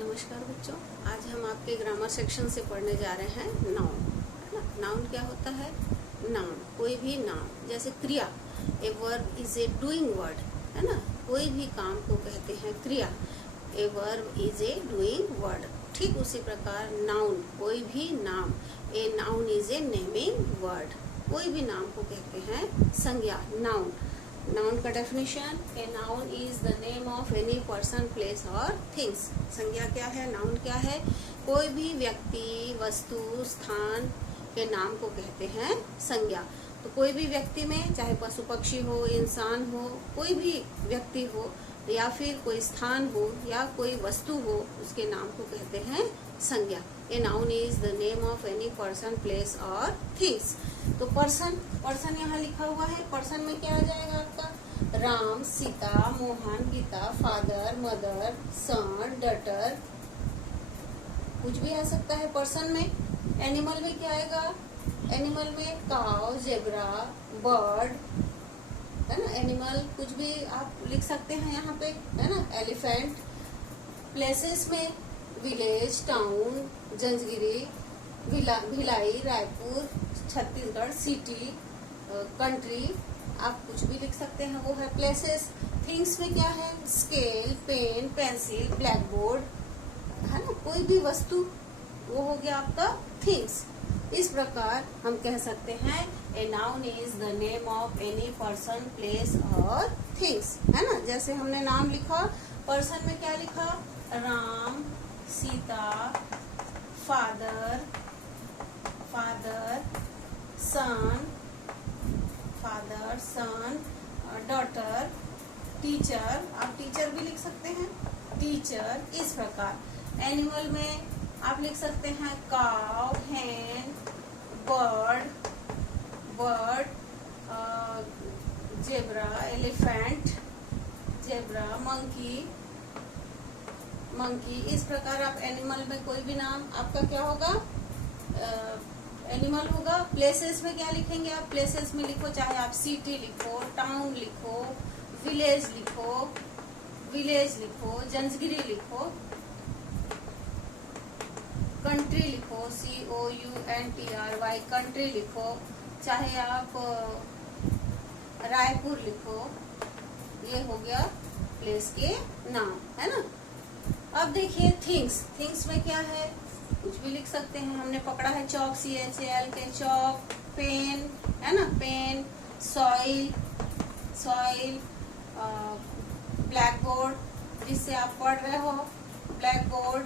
नमस्कार बच्चों, आज हम आपके ग्रामर सेक्शन से पढ़ने जा रहे हैं नाउन, है ना। नाउन क्या होता है? नाउन कोई भी नाम, जैसे क्रिया। A verb is a doing word, है ना। कोई भी काम को कहते हैं क्रिया। A verb is a doing word. ठीक उसी प्रकार नाउन कोई भी नाम। A noun is a naming word. कोई भी नाम को कहते हैं संज्ञा, नाउन। नाउन का definition, a noun is the name of any person, place और थिंग्स। संज्ञा क्या है, नाउन क्या है? कोई भी व्यक्ति, वस्तु, स्थान के नाम को कहते हैं संज्ञा। तो कोई भी व्यक्ति में चाहे पशु पक्षी हो, इंसान हो, कोई भी व्यक्ति हो, या फिर कोई स्थान हो या कोई वस्तु हो, उसके नाम को कहते हैं संज्ञा। A noun is the name of any person, place और थिंग्स। तो पर्सन यहाँ लिखा हुआ है। पर्सन में क्या आ जाएगा आपका? राम, सीता, मोहन, गीता, फादर, मदर, सन, डॉटर, कुछ भी आ सकता है पर्सन में। एनिमल में क्या आएगा? एनिमल में काउ, जेब्रा, बर्ड, है ना। एनिमल कुछ भी आप लिख सकते हैं यहाँ पे, है ना। एलिफेंट। प्लेसेस में village, town, Janjgiri, Bhilai, Raipur, Chhattisgarh, city, country, आप कुछ भी लिख सकते हैं, वो है प्लेसेस। थिंग्स में क्या है? Scale, pen, pencil, black board, है ना। कोई भी वस्तु, वो हो गया आपका थिंग्स। इस प्रकार हम कह सकते हैं a noun is the name of any person, place और थिंग्स, है ना। जैसे हमने नाम लिखा, पर्सन में क्या लिखा? राम, सीता, फादर, सन, डॉटर, टीचर, आप टीचर भी लिख सकते हैं, टीचर। इस प्रकार एनिमल में आप लिख सकते हैं काव, hen, bird, zebra, elephant, monkey. इस प्रकार आप एनिमल में कोई भी नाम आपका क्या होगा? एनिमल होगा। प्लेसेस में क्या लिखेंगे आप? प्लेसेस में लिखो, चाहे आप सिटी लिखो, टाउन लिखो, विलेज लिखो, जंजगिरी लिखो, कंट्री लिखो, COUNTRY, कंट्री लिखो, चाहे आप रायपुर लिखो। ये हो गया प्लेस के नाम, है ना। अब देखिए थिंग्स में क्या है? कुछ भी लिख सकते हैं। हमने पकड़ा है चॉक, CHAL के चॉक, पेन, है ना, पेन, सॉइल, ब्लैक बोर्ड, जिससे आप पढ़ रहे हो, ब्लैक बोर्ड।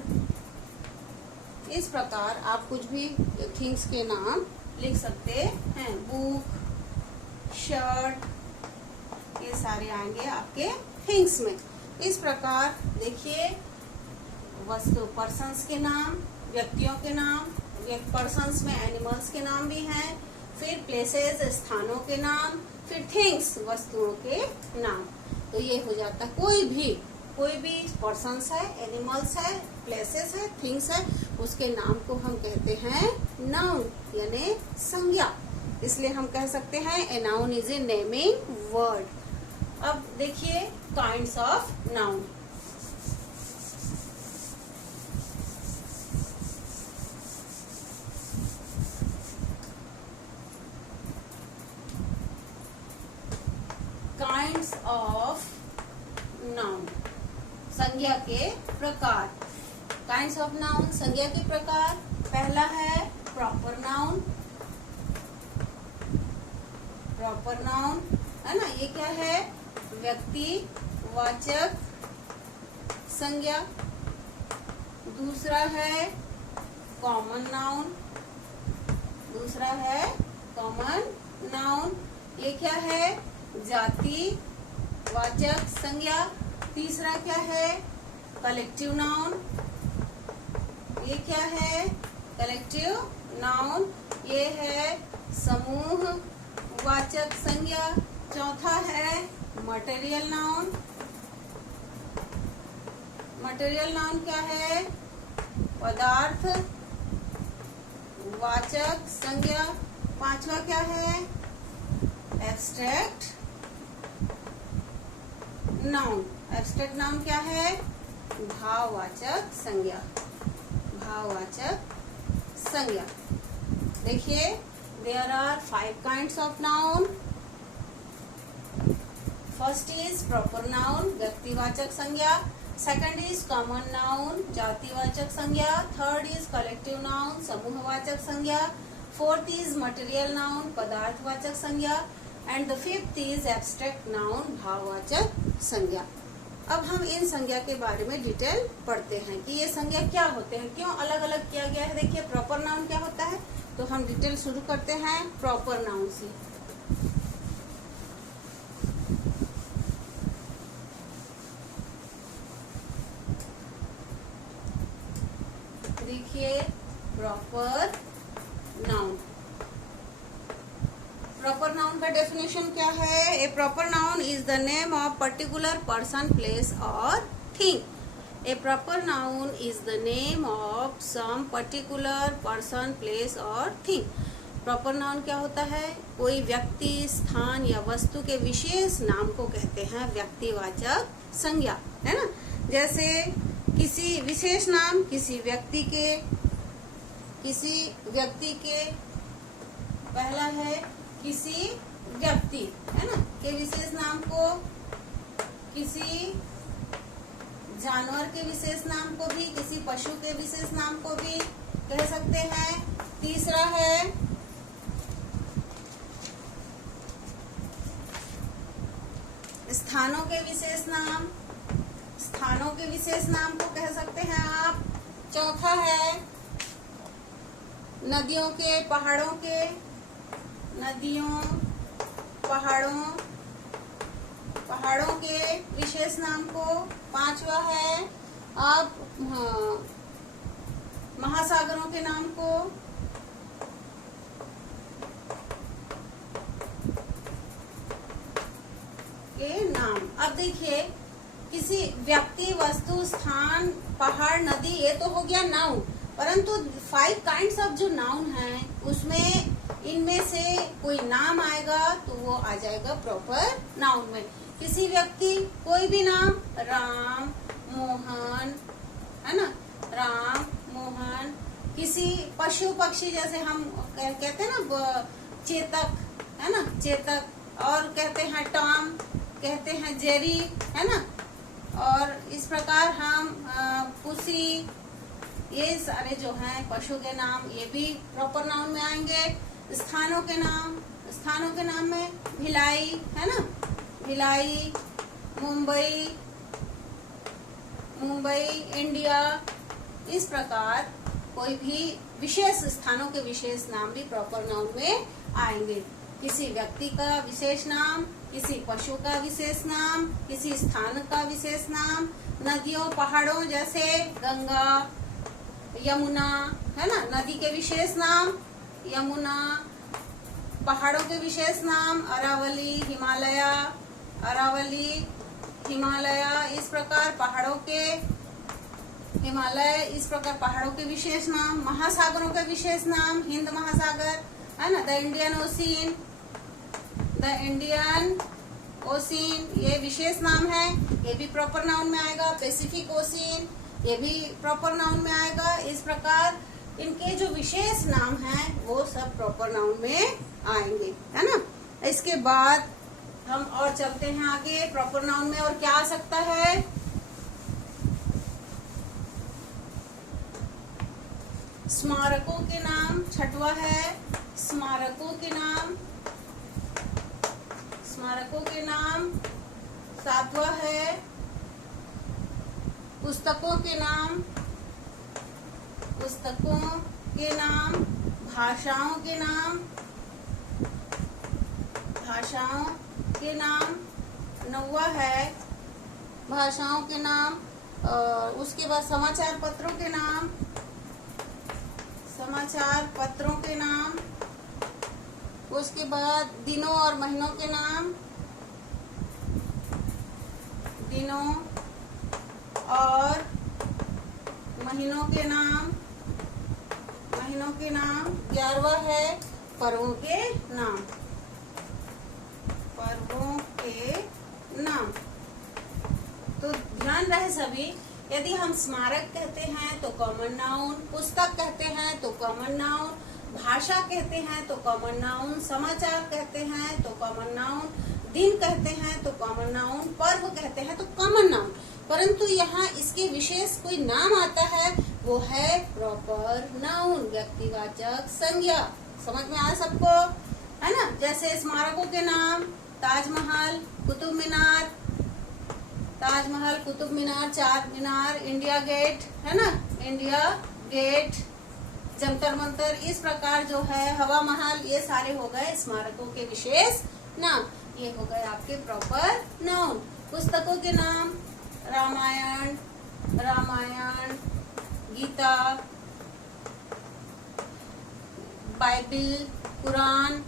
इस प्रकार आप कुछ भी थिंग्स के नाम लिख सकते हैं। बुक, शर्ट, ये सारे आएंगे आपके थिंग्स में। इस प्रकार देखिए, वस्तु, पर्सन्स के नाम, व्यक्तियों के नाम, पर्सन्स में एनिमल्स के नाम भी हैं, फिर प्लेसेस, स्थानों के नाम, फिर थिंग्स, वस्तुओं के नाम। तो ये हो जाता है कोई भी पर्सन्स है, एनिमल्स है, प्लेसेस है, थिंग्स है, उसके नाम को हम कहते हैं नाउन, यानी संज्ञा। इसलिए हम कह सकते हैं a noun is a naming word. अब देखिए kinds of noun. Kinds of noun, संज्ञा के प्रकार। काइंड्स ऑफ नाउन, संज्ञा के प्रकार। पहला है प्रॉपर नाउन, है ना। ये क्या है? व्यक्ति वाचक संज्ञा। दूसरा है कॉमन नाउन, ये क्या है? जाति वाचक संज्ञा। तीसरा क्या है? कलेक्टिव नाउन, ये क्या है? कलेक्टिव नाउन, ये है समूह वाचक संज्ञा। चौथा है मटेरियल नाउन क्या है? पदार्थ वाचक संज्ञा। पांचवा क्या है? एब्स्ट्रैक्ट नाउन क्या है? भाववाचक संज्ञा। भाववाचक संज्ञा। देखिए, there are 5 kinds of noun. First is proper noun, व्यक्तिवाचक संज्ञा। सेकंड इज कॉमन नाउन, जातिवाचक संज्ञा। थर्ड इज कलेक्टिव नाउन, समूहवाचक संज्ञा। फोर्थ इज मटेरियल नाउन, पदार्थवाचक संज्ञा। And the fifth is abstract noun, भाववाचक संज्ञा। अब हम इन संज्ञा के बारे में डिटेल पढ़ते हैं कि ये संज्ञा क्या होते हैं, क्यों अलग अलग किया गया है। देखिए, प्रॉपर नाउन क्या होता है, तो हम डिटेल शुरू करते हैं प्रॉपर नाउन से। देखिए, प्रॉपर नाउन। प्रॉपर नाउन का डेफिनेशन क्या है? A proper noun is the name of particular person, place और thing. A proper noun is the name of some particular person, place और थिंग। प्रॉपर नाउन क्या होता है? कोई व्यक्ति, स्थान या वस्तु के विशेष नाम को कहते हैं व्यक्तिवाचक संज्ञा, है ना। जैसे किसी विशेष नाम किसी व्यक्ति के पहला है किसी व्यक्ति, है ना, के विशेष नाम को, किसी जानवर के विशेष नाम को भी, किसी पशु के विशेष नाम को भी कह सकते हैं। तीसरा है स्थानों के विशेष नाम, स्थानों के विशेष नाम को कह सकते हैं आप। चौथा है नदियों के, पहाड़ों के, नदियों, पहाड़ों के विशेष नाम को। पांचवा है आप महासागरों के नाम को। के नाम। अब देखिए, किसी व्यक्ति, वस्तु, स्थान, पहाड़, नदी, ये तो हो गया नाउन। परंतु 5 काइंड्स ऑफ जो नाउन हैं, उसमें इनमें से कोई नाम आएगा तो वो आ जाएगा प्रॉपर नाउन में। किसी व्यक्ति, कोई भी नाम, राम, मोहन, है ना, राम, मोहन। किसी पशु पक्षी, जैसे हम कहते हैं ना चेतक, है ना, चेतक। और कहते हैं टॉम, कहते हैं जेरी, है ना। और इस प्रकार हम पुसी, ये सारे जो हैं पशु के नाम, ये भी प्रॉपर नाउन में आएंगे। स्थानों के नाम, स्थानों के नाम में भिलाई, है ना, भिलाई, मुंबई, इंडिया। इस प्रकार कोई भी विशेष स्थानों के विशेष नाम भी प्रॉपर नाउन में आएंगे। किसी व्यक्ति का विशेष नाम, किसी पशु का विशेष नाम, किसी स्थान का विशेष नाम। नदियों, पहाड़ों, जैसे गंगा, यमुना, है ना, नदी के विशेष नाम यमुना। पहाड़ों के विशेष नाम अरावली, हिमालय। इस प्रकार पहाड़ों के हिमालय, इस प्रकार पहाड़ों के विशेष नाम। महासागरों के विशेष नाम हिंद महासागर, है ना, द इंडियन ओशियन, ये विशेष नाम है, ये भी प्रॉपर नाउन में आएगा। पैसिफिक ओशियन, ये भी प्रॉपर नाउन में आएगा। इस प्रकार इनके जो विशेष नाम हैं वो सब प्रॉपर नाउन में आएंगे, है ना। इसके बाद हम और चलते हैं आगे। प्रॉपर नाउन में और क्या आ सकता है? स्मारकों के नाम, छठवा है स्मारकों के नाम। सातवां है पुस्तकों के नाम, भाषाओं के नाम। नौवां है भाषाओं के नाम। उसके बाद समाचार पत्रों के नाम। उसके बाद दिनों और महीनों के नाम, दिनों और महीनों के नाम। 11वां है पर्वों के नाम। तो ध्यान रहे सभी यदि हम स्मारक कहते हैं तो कॉमन नाउन, पुस्तक कहते हैं तो कॉमन नाउन, भाषा कहते हैं तो कॉमन नाउन, समाचार कहते हैं तो कॉमन नाउन, दिन कहते हैं तो कॉमन नाउन, पर्व कहते हैं तो कॉमन नाउन। परंतु यहाँ इसके विशेष कोई नाम आता है, वो है प्रॉपर नाउन, व्यक्तिवाचक संज्ञा। समझ में आया सबको, है ना। जैसे स्मारकों के नाम ताजमहल, कुतुब मीनार, ताजमहल, कुतुब मीनार, चार मीनार, इंडिया गेट, है ना, इंडिया गेट, जंतर मंतर, इस प्रकार जो है हवा महल, ये सारे हो गए स्मारकों के विशेष नाम। ये हो गए आपके प्रॉपर नाउन। पुस्तकों के नाम रामायण, गीता, बाइबिल, कुरान,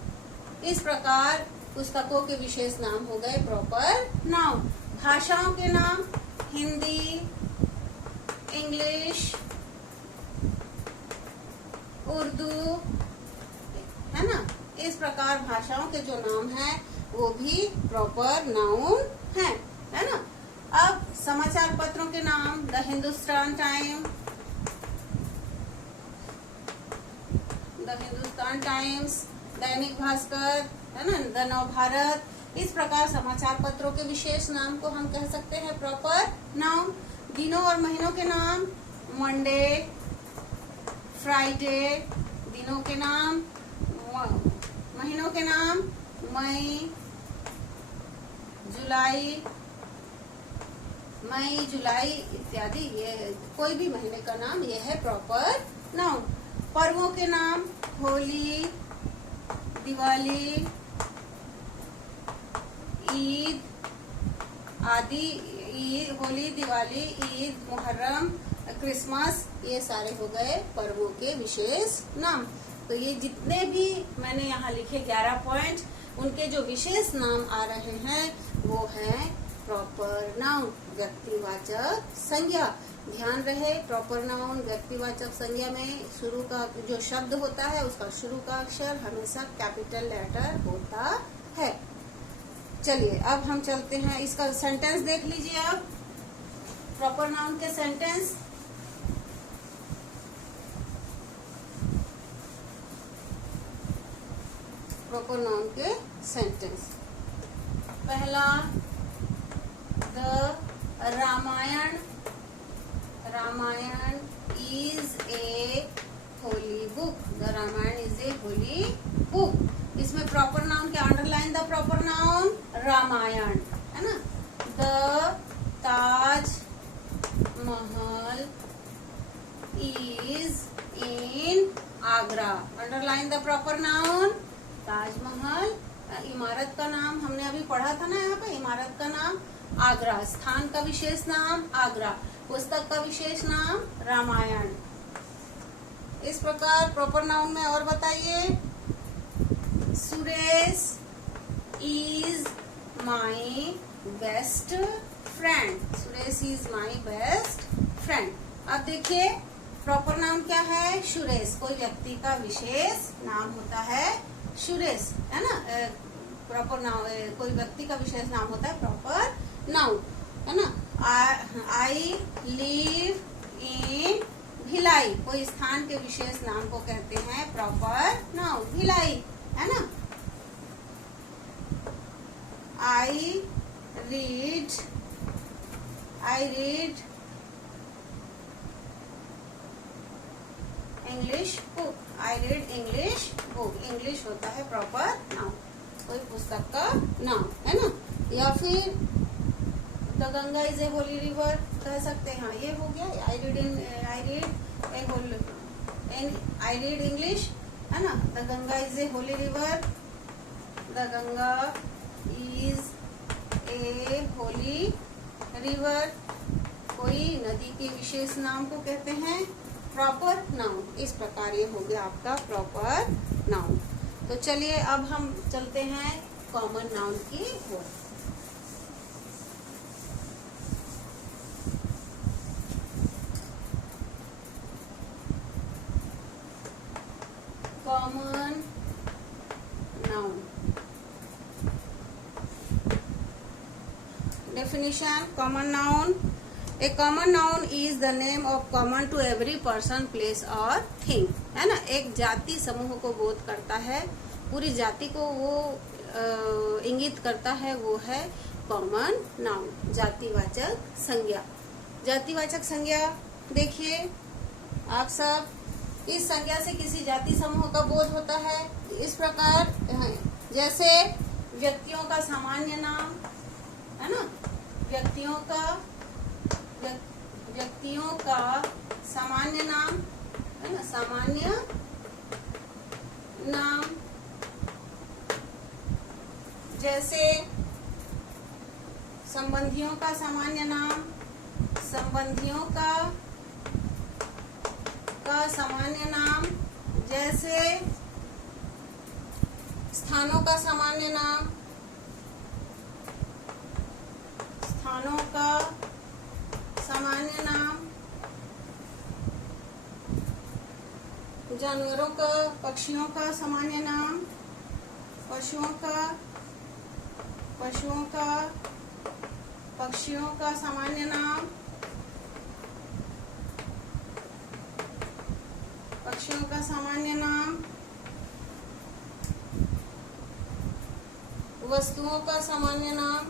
इस प्रकार पुस्तकों के विशेष नाम हो गए प्रॉपर नाउन। भाषाओं के नाम हिंदी, इंग्लिश, उर्दू, है ना। इस प्रकार भाषाओं के जो नाम हैं वो भी प्रॉपर नाउन है ना। अब समाचार पत्रों के नाम द हिंदुस्तान टाइम्स, दैनिक भास्कर, है ना, द नव भारत, इस प्रकार समाचार पत्रों के विशेष नाम को हम कह सकते हैं प्रॉपर नाउन। दिनों और महीनों के नाम मंडे, फ्राइडे, दिनों के नाम, महीनों के नाम मई, जुलाई इत्यादि, ये कोई भी महीने का नाम ये है प्रॉपर नाउन। पर्वों के नाम होली, दिवाली, ईद आदि, होली, दिवाली, ईद, मुहर्रम, क्रिसमस, ये सारे हो गए पर्वों के विशेष नाम। तो ये जितने भी मैंने यहाँ लिखे 11 पॉइंट, उनके जो विशेष नाम आ रहे हैं वो हैं प्रॉपर नाउन, व्यक्तिवाचक संज्ञा। ध्यान रहे, प्रॉपर नाउन व्यक्तिवाचक संज्ञा में शुरू का जो शब्द होता है उसका शुरू का अक्षर हमेशा कैपिटल लेटर होता है। चलिए अब हम चलते हैं, इसका सेंटेंस देख लीजिए आप, प्रॉपर नाउन के सेंटेंस। प्रॉपर नाउन के सेंटेंस, पहला the Ramayana is a holy book, the Ramayana is a holy book. इसमें प्रॉपर नाउन के underline the proper noun Ramayana, है ना। The Taj Mahal is in Agra, underline the proper noun Taj Mahal, इमारत का नाम हमने अभी पढ़ा था ना, यहाँ पे इमारत का नाम आगरा, स्थान का विशेष नाम आगरा, पुस्तक का विशेष नाम रामायण। इस प्रकार प्रॉपर नाउन में और बताइए, Suresh is my best friend, Suresh is my best friend. अब देखिए प्रॉपर नाउन क्या है, सुरेश, कोई व्यक्ति का विशेष नाम होता है सुरेश, है ना। प्रॉपर नाउन कोई व्यक्ति का विशेष नाम होता है प्रॉपर नाउन, है ना। आई लिव इन भिलाई, कोई स्थान के विशेष नाम को कहते हैं प्रॉपर नाउन, भिलाई, है ना। I read English book, I read English book, English होता है प्रॉपर नाउन, कोई पुस्तक का नाम, है ना। या फिर the Ganga is a Holi river कह सकते हैं, हाँ ये हो गया। आई रीड इंग्लिश, है ना। The Ganga is a Holi river, the Ganga is a Holi river, कोई नदी के विशेष नाम को कहते हैं प्रॉपर नाउन। इस प्रकार ये हो गया आपका प्रॉपर नाउन। तो चलिए अब हम चलते हैं कॉमन नाउन की ओर। Common noun definition, common noun a common noun is the name of common to every person, place और थिंग, है ना। एक जाति समूह को बोध करता है, पूरी जाति को वो इंगित करता है, वो है कॉमन नाउन, जातिवाचक संज्ञा। जातिवाचक संज्ञा देखिए आप सब, इस संज्ञा से किसी जाति समूह का बोध होता है इस प्रकार, जैसे व्यक्तियों का सामान्य नाम, है ना, व्यक्तियों का सामान्य नाम, है ना, सामान्य नाम, जैसे संबंधियों का सामान्य नाम, संबंधियों का सामान्य नाम, जैसे स्थानों का सामान्य नाम, स्थानों का सामान्य नाम, जानवरों का, पक्षियों का सामान्य नाम, पशुओं का सामान्य नाम, पक्षियों का सामान्य नाम, वस्तुओं का सामान्य नाम,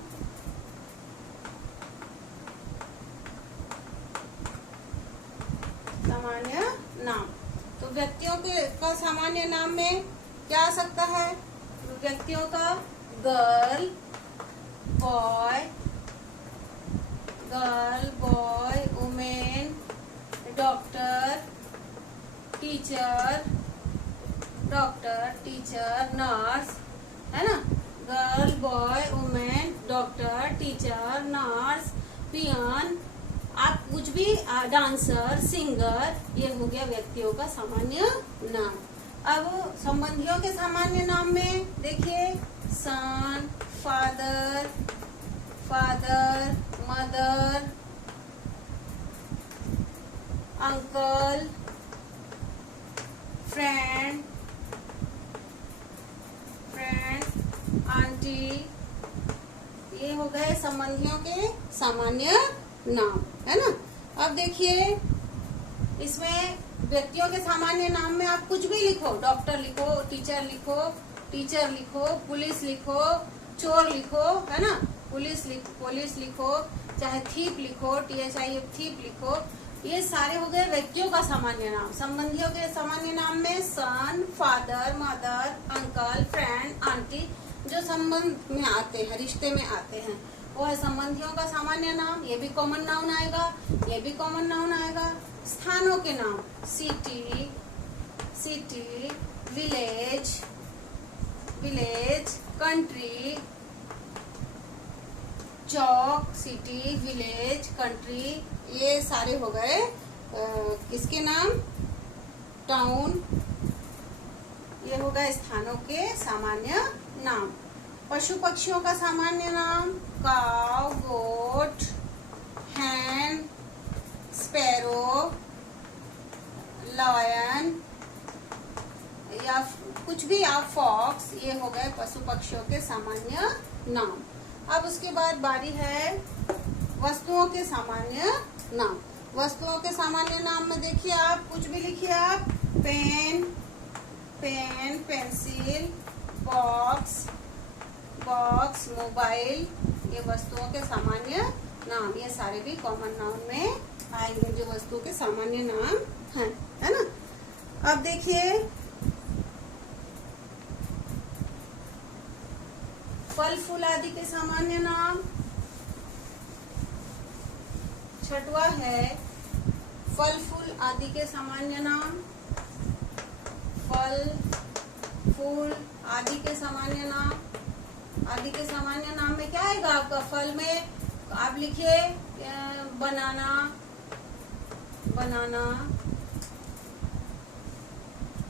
सामान्य नाम। तो व्यक्तियों का सामान्य नाम में क्या आ सकता है? व्यक्तियों का girl, boy, women, doctor, teacher, nurse, है ना। Girl, boy, women, doctor, teacher, nurse, peon, आप कुछ भी, डांसर, सिंगर, ये हो गया व्यक्तियों का सामान्य नाम। अब संबंधियों के सामान्य नाम में देखिए son, father, mother, uncle, friend, aunty, ये हो गए संबंधियों के सामान्य नाम, है ना। अब देखिए इसमें व्यक्तियों के सामान्य नाम में आप कुछ भी लिखो, डॉक्टर लिखो, टीचर लिखो, पुलिस लिखो, चोर लिखो, है ना, पुलिस लिखो, चाहे थीप लिखो, THIF थीप लिखो, ये सारे हो गए व्यक्तियों का सामान्य नाम। संबंधियों के सामान्य नाम में son, father, mother, uncle, friend, aunty, जो संबंध में आते हैं, रिश्ते में आते हैं, वो है संबंधियों का सामान्य नाम। ये भी कॉमन नाउन आएगा, ये भी कॉमन नाउन आएगा। स्थानों के नाम सिटी, विलेज, कंट्री, चौक, सिटी, विलेज, कंट्री, ये सारे हो गए किसके नाम? टाउन, ये हो गए स्थानों के सामान्य नाम। पशु पक्षियों का सामान्य नाम काव, गोट, हैन, स्पैरो, लायन, या कुछ भी, आप फॉक्स, ये हो गए पशु पक्षियों के सामान्य नाम। अब उसके बाद बारी है वस्तुओं के सामान्य नाम। वस्तुओं के सामान्य नाम में देखिए आप कुछ भी लिखिए, आप पेन, पेंसिल, बॉक्स, मोबाइल, ये वस्तुओं के सामान्य नाम। ये सारे भी कॉमन नाउन में आएंगे जो वस्तुओं के सामान्य नाम हैं, है ना। अब देखिए फल फूल आदि के सामान्य नाम। छठवा है फल फूल आदि के सामान्य नाम। फल फूल आदि के सामान्य नाम। आदि के सामान्य नाम में क्या आएगा आपका? फल में आप लिखिए बनाना,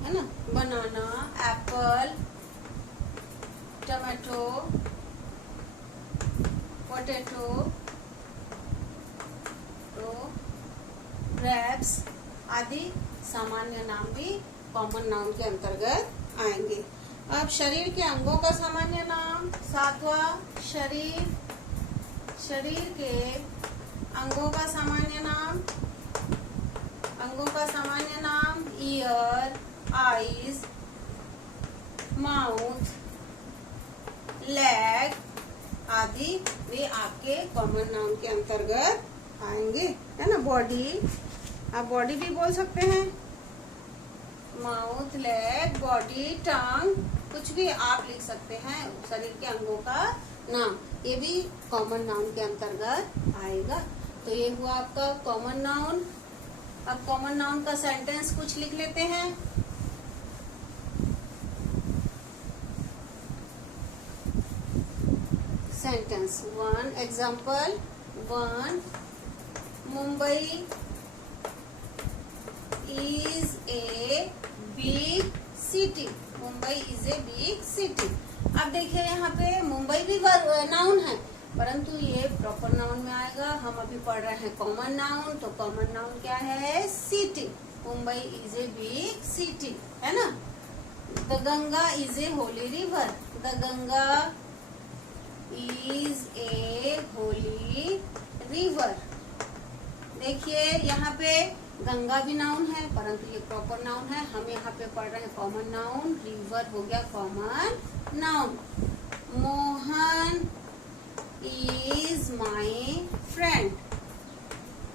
है ना, बनाना, एप्पल, टमाटो, पोटैटो, तो ग्रेप्स आदि सामान्य नाम भी कॉमन नाउन के अंतर्गत आएंगे। अब शरीर के अंगों का सामान्य नाम। सातवां शरीर के अंगों का सामान्य नाम, अंगों का सामान्य नाम ईयर, आईज, माउथ, लेग आदि वे आपके कॉमन नाउन के अंतर्गत आएंगे, है ना। बॉडी, आप बॉडी भी बोल सकते हैं, माउथ, लेग, बॉडी, टंग, कुछ भी आप लिख सकते हैं शरीर के अंगों का नाम, ये भी कॉमन नाउन के अंतर्गत आएगा। तो ये हुआ आपका कॉमन नाउन। अब कॉमन नाउन का सेंटेंस कुछ लिख लेते हैं। Sentence one, example one, Mumbai is a big city, Mumbai is a big city. अब देखिए यहाँ पे मुंबई भी नाउन है, परंतु ये प्रॉपर नाउन में आएगा। हम अभी पढ़ रहे हैं कॉमन नाउन, तो कॉमन नाउन क्या है? City. Mumbai is a big city, है ना। The Ganga is a Holi river, the Ganga is a Holi river. देखिए यहाँ पे गंगा भी नाउन है, परंतु ये प्रॉपर नाउन है। हम यहाँ पे पढ़ रहे हैं कॉमन नाउन, रिवर हो गया common noun. Mohan is my friend,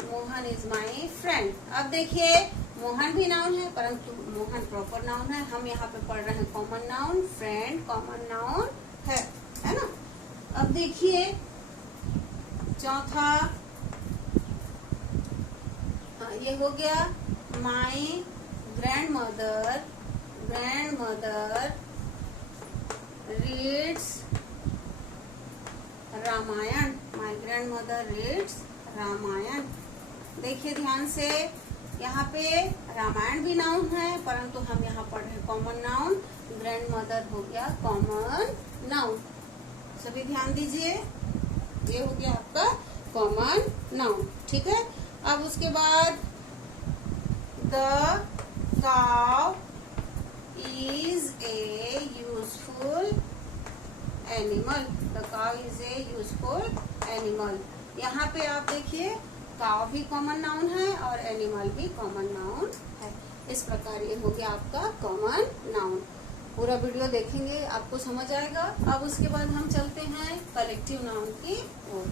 Mohan is my friend. अब देखिए मोहन भी नाउन है, परंतु मोहन प्रॉपर नाउन है। हम यहाँ पे पढ़ रहे हैं common noun, friend common noun है ना। अब देखिए चौथा, ये हो गया my grandmother, grandmother reads Ramayana, my grandmother reads Ramayana. देखिए ध्यान से, यहाँ पे रामायण भी नाउन है, परंतु हम यहाँ पढ़ रहे हैं कॉमन नाउन, ग्रैंड मदर हो गया कॉमन नाउन। सभी ध्यान दीजिए, ये हो गया आपका कॉमन नाउन, ठीक है। अब उसके बाद the cow is a useful animal, the cow is a useful animal. यहाँ पे आप देखिए काउ भी कॉमन नाउन है और एनिमल भी कॉमन नाउन है। इस प्रकार ये हो गया आपका कॉमन नाउन। पूरा वीडियो देखेंगे आपको समझ आएगा। अब उसके बाद हम चलते हैं कलेक्टिव नाउन की ओर।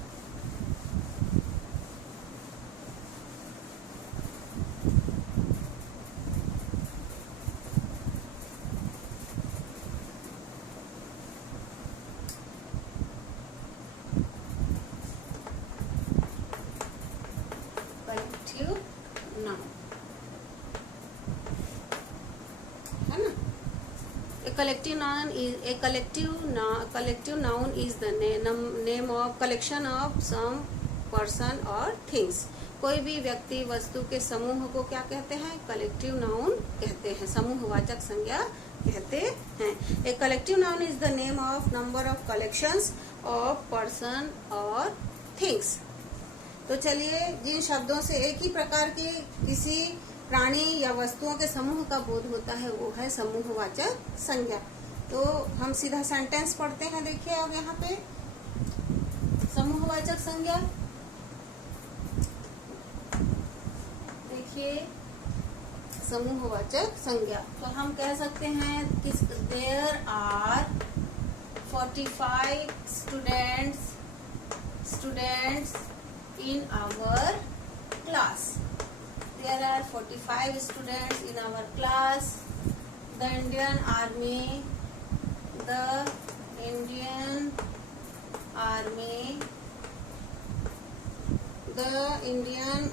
collective noun is the name of collection of some person or things। कोई भी व्यक्ति वस्तु के समूह को क्या कहते हैं? कलेक्टिव नाउन कहते हैं, समूहवाचक संज्ञा कहते हैं। A collective noun is the name of number of collections of person और थिंग्स। तो चलिए, जिन शब्दों से एक ही प्रकार के किसी प्राणी या वस्तुओं के समूह का बोध होता है वो है समूहवाचक संज्ञा। तो हम सीधा सेंटेंस पढ़ते हैं। देखिए अब यहाँ पे समूहवाचक संज्ञा, देखिए समूहवाचक संज्ञा, तो हम कह सकते हैं कि there are 45 students in our class। There are 45 students in our class। The Indian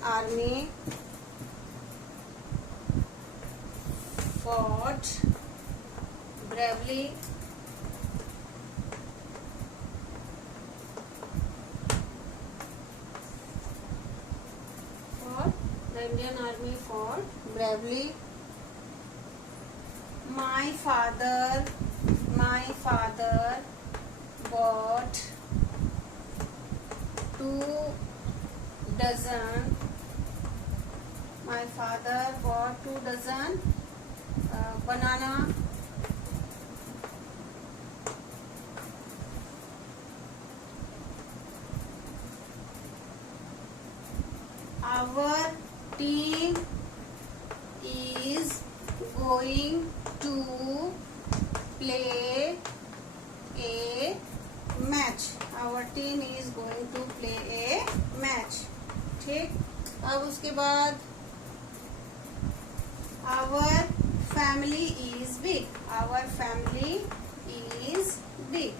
Army fought bravely Indian Army fought bravely। My father bought 2 dozen। My father bought 2 dozen banana। our team is going to play a match. Our team is going to play a match. ठीक, अब उसके बाद our family is big. Our family is big.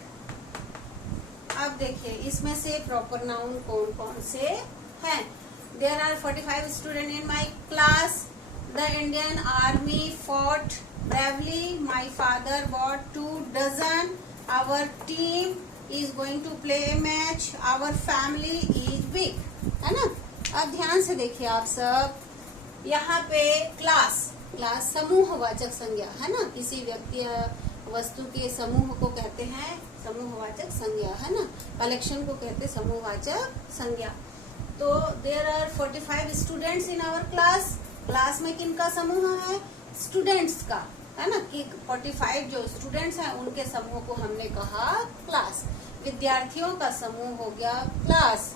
अब देखिए इसमें से proper noun कौन कौन से हैं. There are 45 students in my class. The Indian Army fought bravely. My father bought 2 dozen. Our team is going to play a match. Our family is big. है ना. अब ध्यान से देखिए आप सब, यहाँ पे क्लास समूहवाचक संज्ञा है ना. किसी व्यक्ति या वस्तु के समूह को कहते हैं समूहवाचक संज्ञा, है ना. कलेक्शन को कहते समूहवाचक संज्ञा. तो there are 45 students in our class. Class में किनका समूह है? स्टूडेंट्स का, है ना. कि 45 जो स्टूडेंट्स हैं उनके समूह को हमने कहा क्लास. विद्यार्थियों का समूह हो गया class.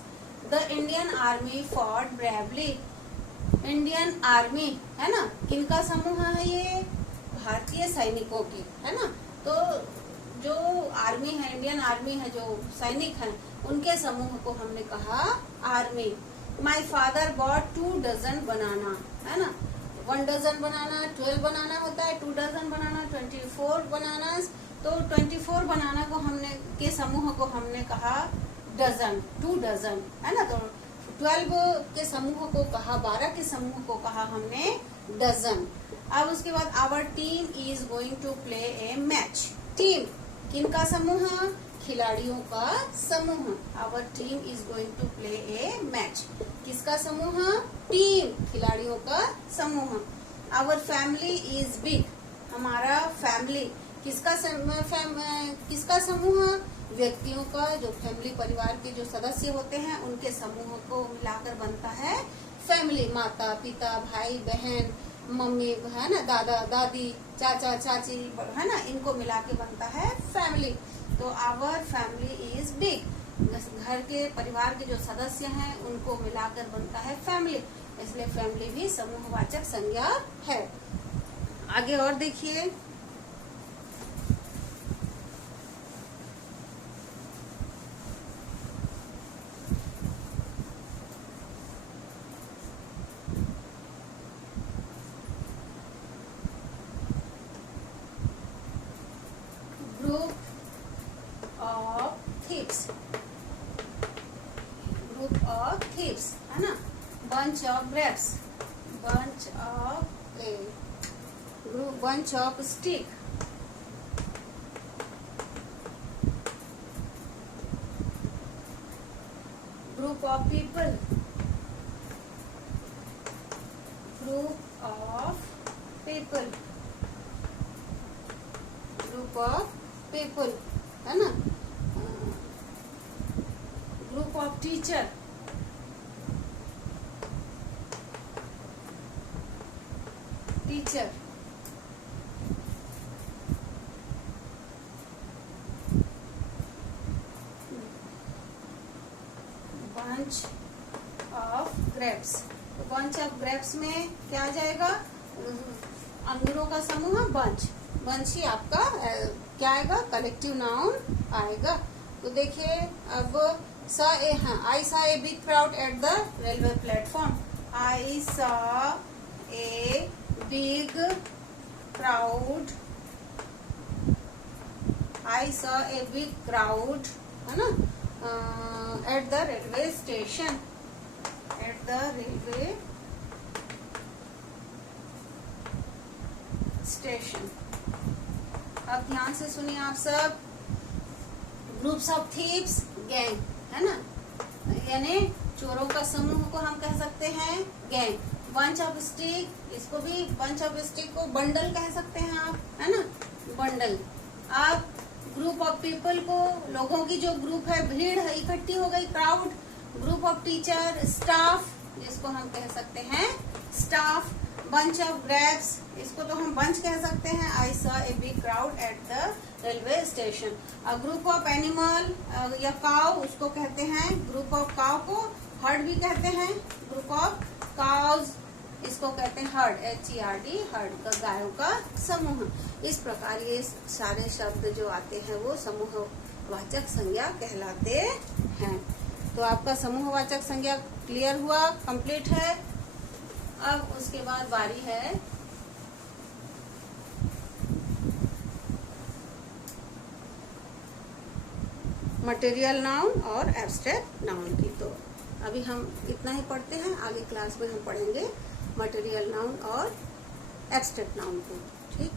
The Indian army fought bravely. Indian army है ना, किनका समूह है? ये भारतीय सैनिकों की, है ना. तो जो आर्मी है, इंडियन आर्मी है, जो सैनिक हैं, उनके समूह को हमने कहा army. My father bought 2 dozen banana, है ना. 1 डजन बनाना 12 बनाना होता है, 2 डजन बनाना 24 बनाना. तो 24 बनाना को हमने के समूह को हमने कहा डजन, 2 डजन, है ना. तो 12 के समूह को कहा, 12 के समूह को कहा हमने डजन. अब उसके बाद our team is going to play a match. Team किनका समूह? खिलाड़ियों का समूह. Our team is going to play a match. किसका समूह? टीम, खिलाड़ियों का समूह. Our family is big. हमारा फैमिली किसका समूह? व्यक्तियों का, जो फैमिली परिवार के जो सदस्य होते हैं उनके समूह को मिलाकर बनता है फैमिली. माता पिता, भाई बहन, मम्मी, है ना, दादा दादी, चाचा चाची, है ना, इनको मिला के बनता है फैमिली. तो आवर फैमिली इज बिग. घर के परिवार के जो सदस्य हैं उनको मिलाकर बनता है फैमिली. इसलिए फैमिली भी समूहवाचक संज्ञा है. आगे और देखिए. ग्रुप ऑफ थीव्स, है ना. Bunch of grapes, bunch of stick, group of people, है ना. Group of teacher, bunch of grapes. तो बंच ऑफ ग्रेप्स में क्या आ जाएगा? अंगूरों का समूह बंच. बंच ही आपका क्या आएगा? कलेक्टिव नाउन आएगा. तो देखिए अब I saw a big crowd at the railway platform. I saw a big crowd. है ना, at the railway station. अब ध्यान से सुनिए आप सब. ग्रुप्स ऑफ थीव्स, गैंग, है ना, यानी चोरों का समूह को हम कह सकते हैं गैंग. बंच ऑफ स्टिक, इसको भी बंच ऑफ स्टिक को बंडल कह सकते हैं आप, है ना, बंडल. आप ग्रुप ऑफ पीपल को, लोगों की जो ग्रुप है, भीड़ है, इकट्ठी हो गई, crowd. Group of teacher, staff, जिसको हम कह सकते हैं स्टाफ. बंच ऑफ ग्रेप्स, इसको तो हम बंच कह सकते हैं. I saw a big crowd at the railway station. Group of animal या काउ, उसको कहते हैं, ग्रुप ऑफ काउ को हर्ड भी कहते हैं. ग्रुप ऑफ इसको कहते हैं हर्ड, HERD, हर्ड का गायों का समूह। इस प्रकार ये सारे शब्द जो आते हैं वो समूहवाचक संज्ञा कहलाते हैं। तो आपका समूहवाचक संज्ञा क्लियर हुआ, कंप्लीट है। अब उसके बाद बारी है मटेरियल नाउन और एब्स्ट्रैक्ट नाउन की। तो अभी हम इतना ही पढ़ते हैं, आगे क्लास में हम पढ़ेंगे मटेरियल नाउन और एब्स्ट्रैक्ट नाउन को। ठीक।